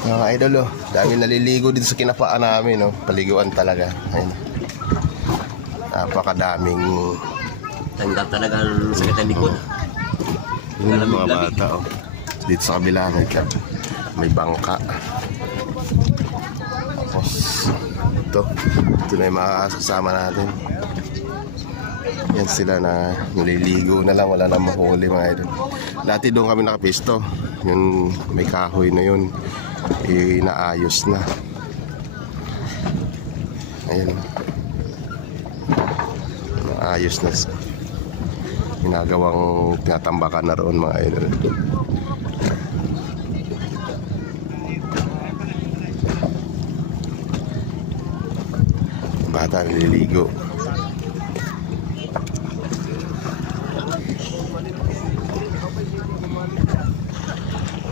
Mga idol, oh, dami naliligo dito sa kinapaan namin, oh. Paliguan talaga. Ayun. Napakadaming Tanggap talaga ang sakit ng likod. yun ang mga bata, oh. Dito sa kabila may bangka. Tapos ito na yung mga kasama natin. Yan sila na naliligo na lang, wala na mahuli, mga idol. Dati doon kami nakapisto. Yung may kahoy na yun, inaayos na. Ayan, inaayos na, ginagawang tinatambakan na roon, mga idol. Bata naliligo.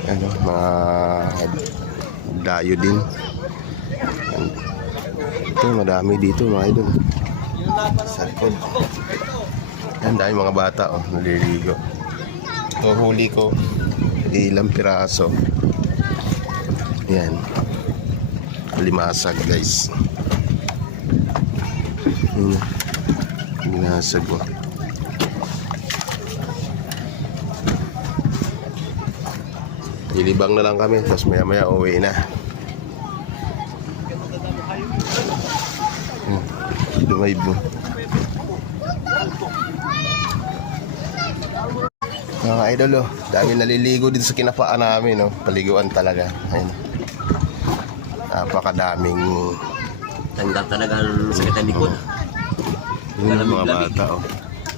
Ano, mga dayo din. Ito, madami dito, mga idol. Sakod. Yan, dahil mga bata, oh, naliligo. Ito, huli ko ilang piraso. Yan, limasag, guys. Limasag, oh. Ilibang na lang kami, tapos maya maya uwi na. Lumayb mo. Mga idol, oh, dami naliligo dito sa kinapaan namin, oh. Paliguan talaga. Ayun. Napakadaming Tanggap talaga ang sakit ng likod. yun ang mga bata, oh.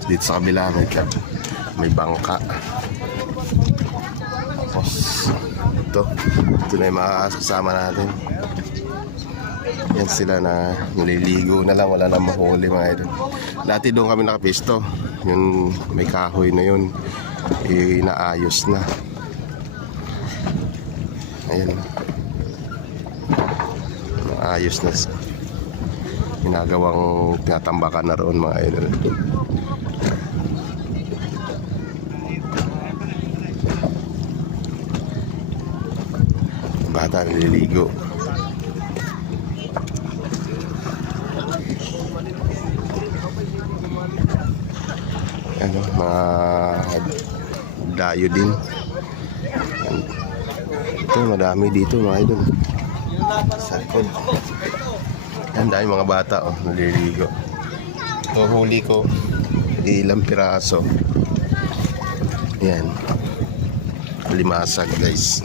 Dito sa kabila may bangka. Tapos ito na yung mga kasama natin. Yan sila na naliligo na lang, wala na mahuli, mga idol. Dati doon kami nakapisto. Yung may kahoy na yun, inaayos na. Ayan, ayos na, ginagawang tinatambakan na roon, mga idol. Bata naliligo. Ano, mga dayo din. Ito, madami dito, mga idol. Sakod. Yan, dahil mga bata, oh, naliligo. Ito, huli ko ilang piraso. Yan, limasag, guys.